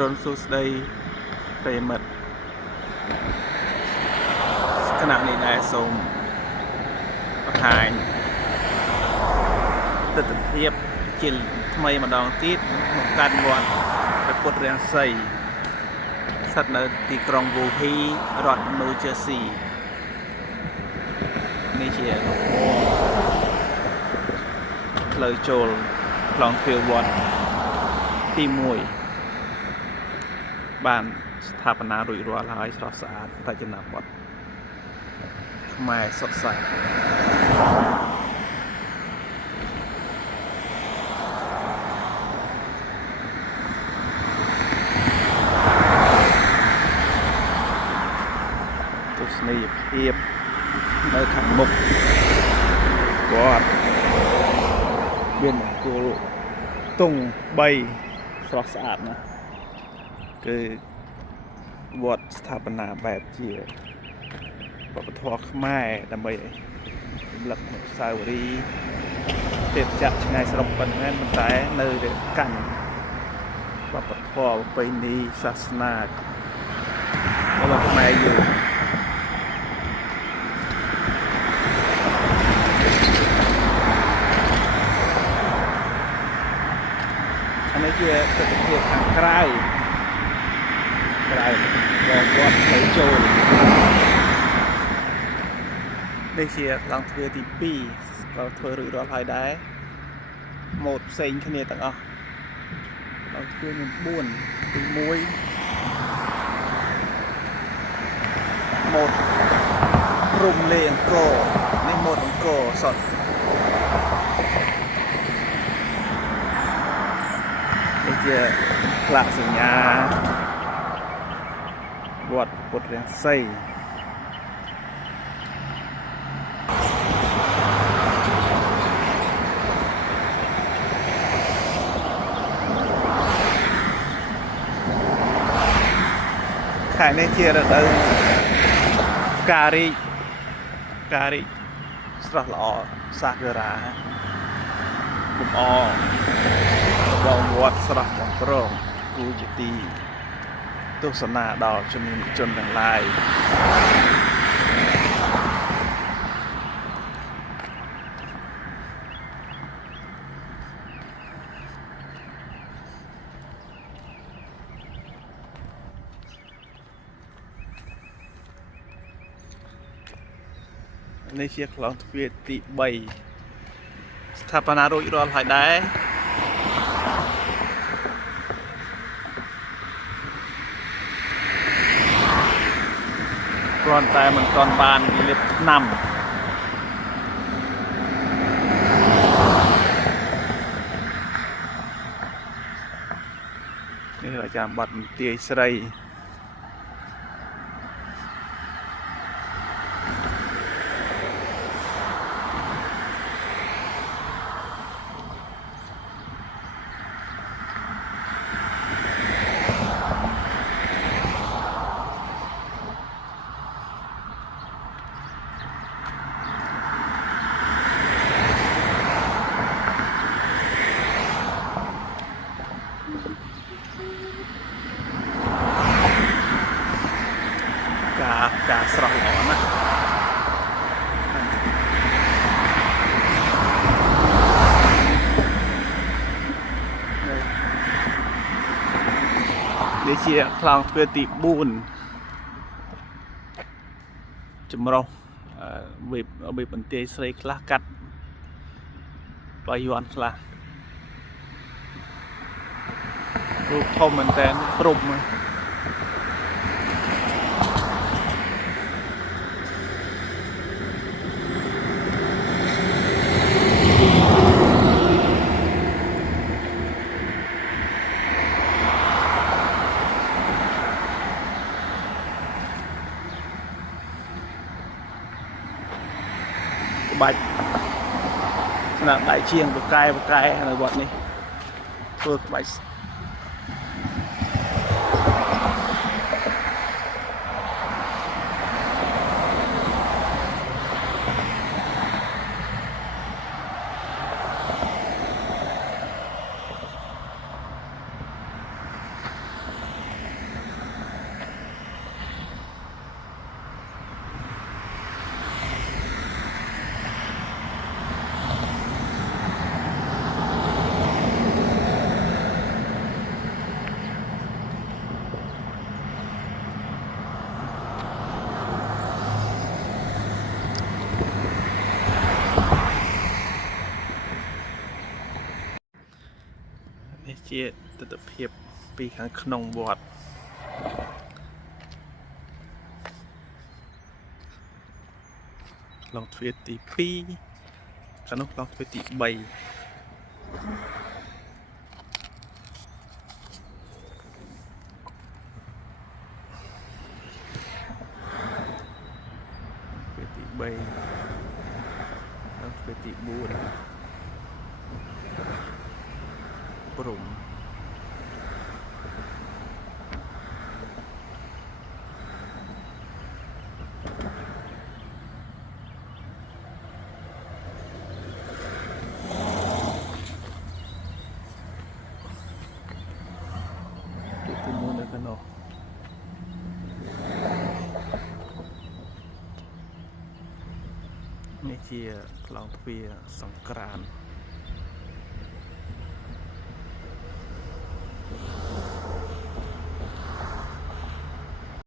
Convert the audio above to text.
រុនសួស្ដីប្រិយមិត្តគណៈនេះដែរសូមបង្ហាញទស្សនវិជ្ជាជាថ្មីម្ដងទៀតក្នុងការវត្តព្រះពុទ្ធរាំងសីស្ថិតនៅទីក្រុងវូហីរដ្ឋ New Jersey នេះជាផ្លូវចូលខ្លងទ្វារវត្តទី1បានស្ថាបនារួចរាល់ហើយស្រស់ស្អាតបច្ចុប្បន្នបទខ្មែរសុខសាន្តទស្សនីយភាពនៅខាងមុខវត្តមានមង្គលតុង3ស្រស់ស្អាតណាស់គឺវត្តស្ថាបនាបែបជាវប្បធម៌ខ្មែរដើម្បីរំលឹកអនុស្សាវរីយ៍ទេពចាក់ឆ្ងាយស្រុកប៉ុណ្ណឹងប៉ុន្តែនៅតែកាន់វប្បធម៌ប្រពៃណីសាសនារបស់ខ្មែរយើងអានេះជាទស្សនវិជ្ជាខាងក្រៅវត្តទៅចូលនេះជាខ្លងទ្វារទី2ក៏ធ្វើរួចរាល់ហើយដែរម៉ូដផ្សេងគ្នាទាំងអស់ខ្លងទ្វារមាន4ទី1ម៉ូដរុំលេអង្គរនេះម៉ូដអង្គរសតនេះជាផ្លាកសញ្ញាវត្តពុទ្ធរាំងសីខែនេះជារដូវការីស្រស់ល្អសាគុរ៉ាលំអបងវត្តស្រស់បំព្រងគូជាទីទស្សនាដល់ជំនាញជនទាំងឡាយនេះជាខ្លងទ្វារទី3ស្ថាបនារួចរាល់ហើយដែរគ្រាន់តែមិនទាន់បានលាបថ្នាំនេះអាចារ្យបាត់មន្ទាយស្រីការស្រស់ល្អណាស់នេះជាខ្លងទ្វារទី4ចម្រុះវិបបន្ទាយស្រីខ្លះកាត់បាយ័នខ្លះរូបធំមែនតើព្រំបាច់ស្នាដៃជាងបកែនៅវត្តនេះធ្វើក្បាច់ ជាទស្សនវិជ្ជាពីខាងក្នុងវត្តឡងទ្វារទី2ខាងនោះឡងទ្វារទី3ទី3ដល់ទ្វារទី4ព្រំទី1នៅខាងនោះនេះជាក្លោងទ្វារសង្ក្រាន្ត